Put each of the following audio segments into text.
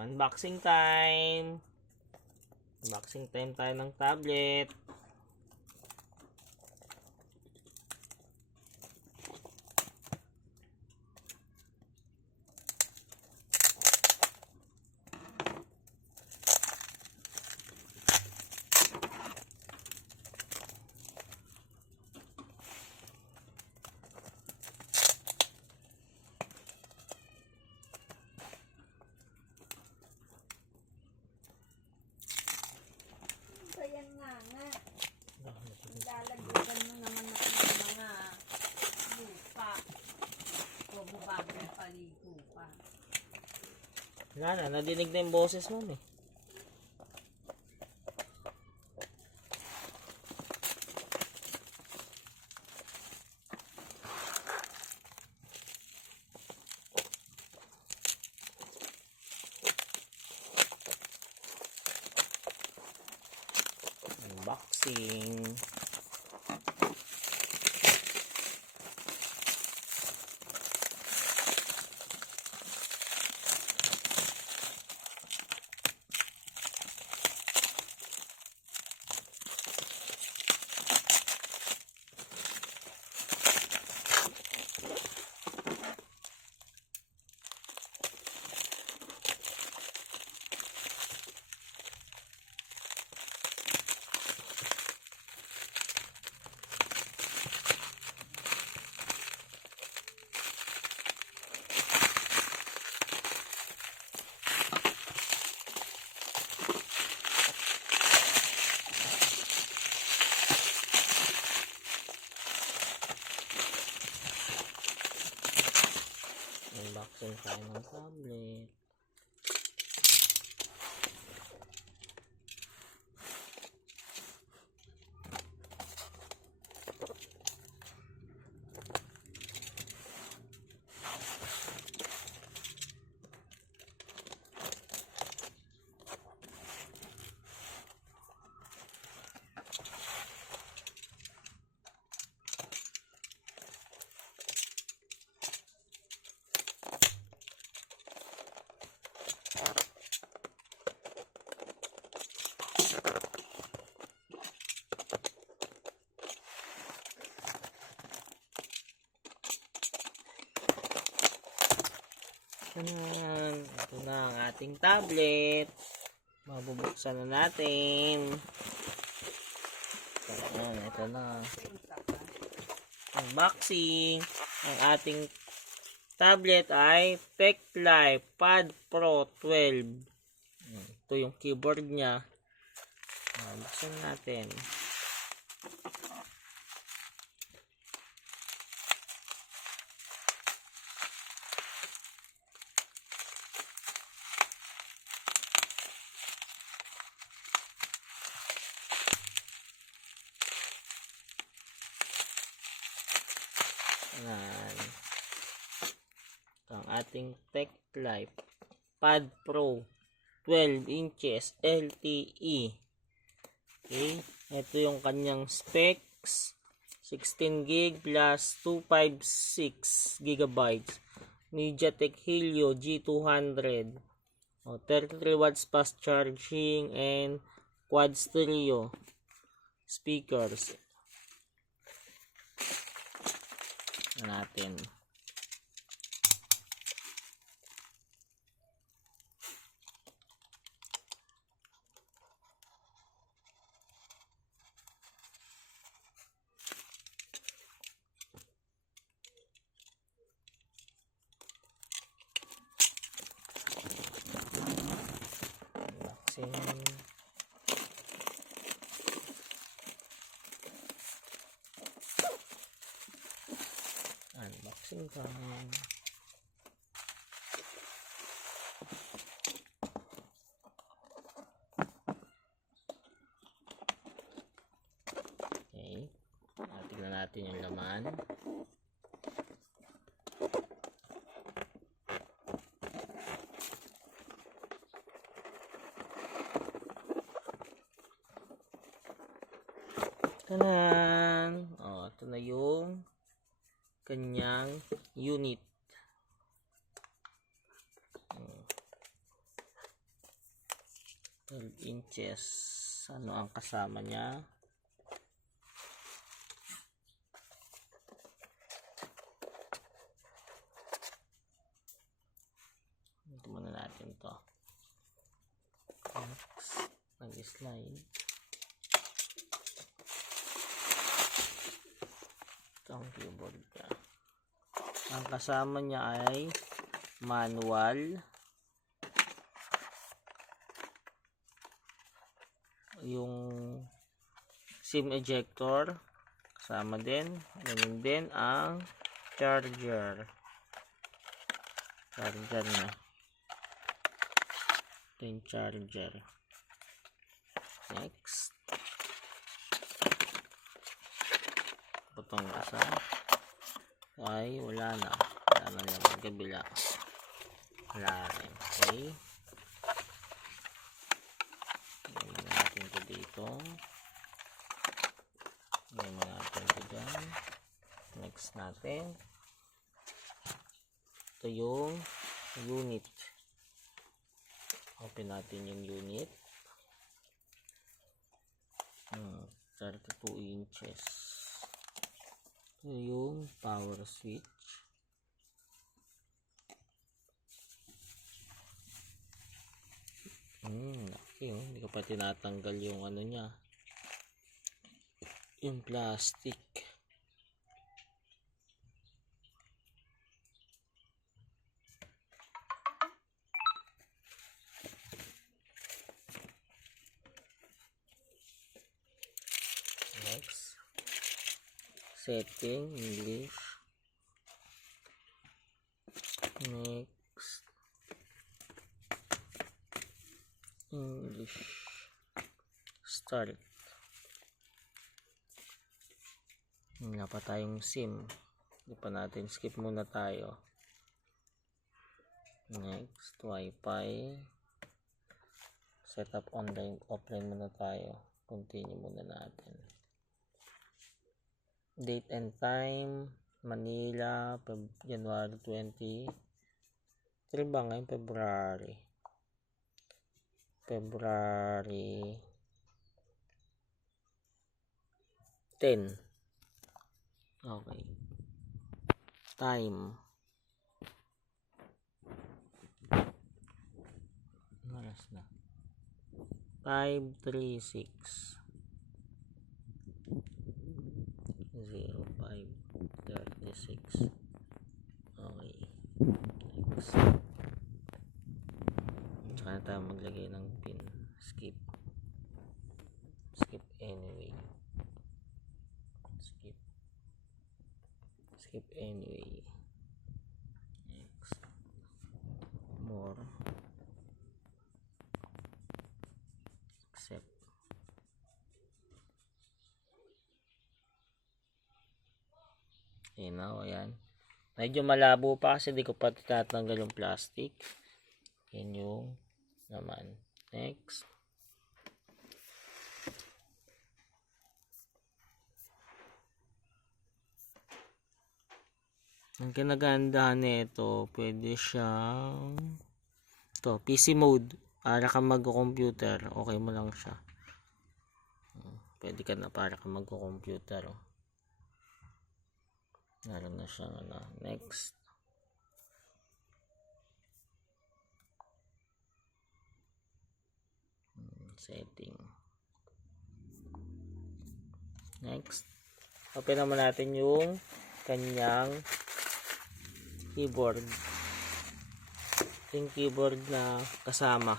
Unboxing time. Unboxing time tayo ng tablet. Kaya nga. Lalagyan mo naman ng mga lupa. O bubagay paligo pa. Wala na, nadinig na yung boses mo eh. Unboxing. Unboxing tayo ng tablet. Ito na ang ating tablet. Mabubuksan na natin. Ito na. Unboxing. Ang ating tablet ay TechLife Pad Pro 12. Ito yung keyboard niya. Buksan natin. Ayan. Ito ang ating TechLife Pad Pro 12 inches LTE. Okay. Ito yung kanyang specs. 16 gig plus 256 gigabytes. MediaTek Helio G200. 33 watts fast charging and quad stereo speakers. Natin. Unboxing. Unboxing time. Okay. Tignan natin yung laman. Tanan! Ito na yung kanyang unit. 12 inches. Ano ang kasama niya? Ito muna natin to. Next, nag-slide. Ito ang keyboard niya. Ang kasama niya ay manual, yung SIM ejector kasama din, ganun din ang charger niya. Ito yung charger. Next, itong isa ay wala na yung magkabila, wala rin. Okay, gawin natin ito dito, gawin natin ito dyan. Next natin, ito yung unit. Open natin yung unit. 32 inches. Ito yung power switch. Okay, hindi ko pa tinatanggal yung ano niya, yung plastic. Next, setting English. Next, English. Start. Wala pa tayong SIM. Hindi pa natin, skip muna tayo. Next, Wi-Fi. Setup online, offline muna tayo. Continue muna natin. Date and time, Manila, January 20. Pero ba ngayon? February 10. Okay. Time. Malas na. 5:36. 05:36. Okay. Next. Tsaka na tayo maglagay ng pin. Skip anyway. Skip anyway. Next. More. Accept. Ayan. Medyo malabo pa kasi di ko pa tinatanggal yung plastic. Yan yung naman. Next. Ang kinagandahan nito, pwede siyang PC mode. Para ka mag-computer, okay mo lang siya. Pwede ka na para ka mag-computer. Meron na siyang next. Setting. Next. Open naman natin yung kanyang keyboard. Yung keyboard na kasama.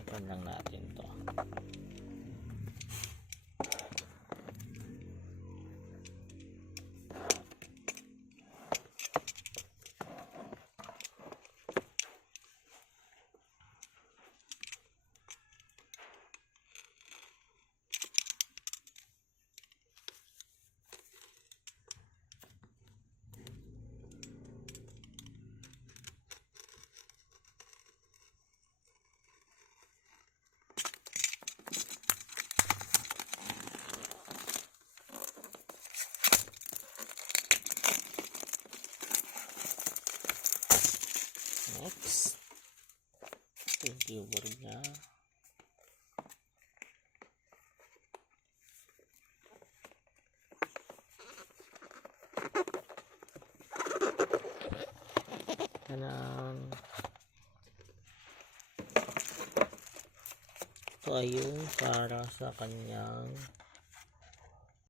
Open lang natin to. Next. Ito yung keyboard niya. Ito ay yung para sa kanyang